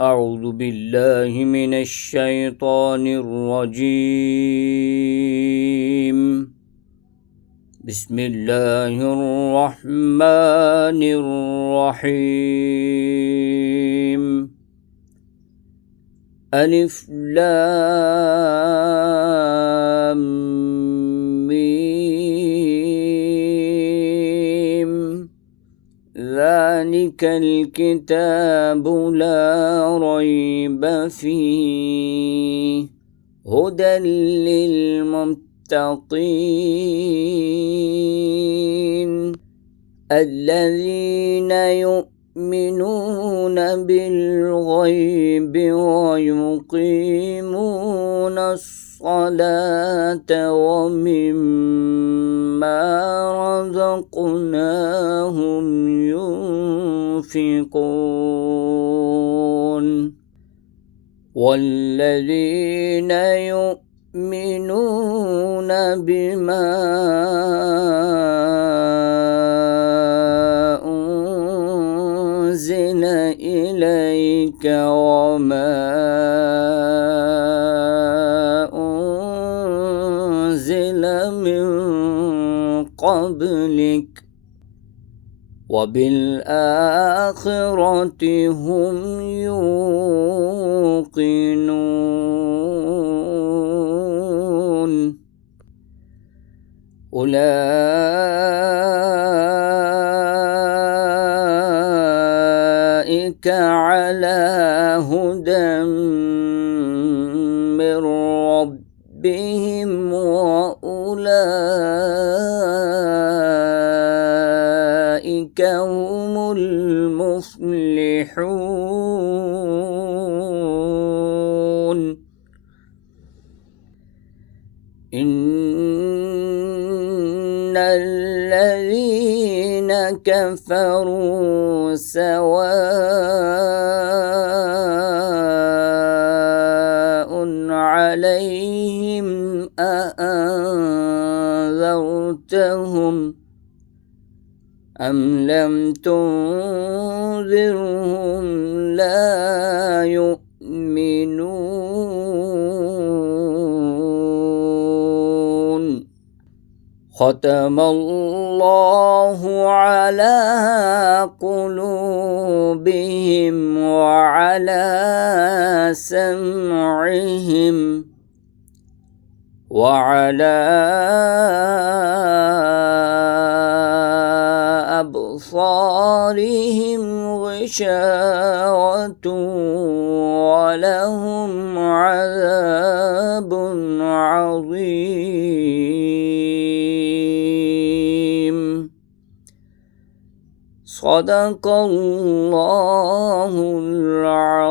أعوذ بالله من الشيطان الرجيم. بسم الله الرحمن الرحيم. ألف لام ميم. ذلك الكتاب لا ريب فيه هدى للمتقين الذين يؤمنون بالغيب ويقيمون الصلاة ومما رزقناهم ينفقون والذين يؤمنون بما أنزل إليك وما أنزل من قبلك وبالآخرة هم يوقنون أولئك على هدى من ربهم وأولئك هم المفلحون. إن الذين كفروا سواء عليهم أأنذرتهم أم لم تنذرهم لا يؤمنون. ختم الله على قلوبهم وعلى سمعهم وعلى أبصارهم غشاوة ولهم عذاب عظيم. صدق الله العظيم.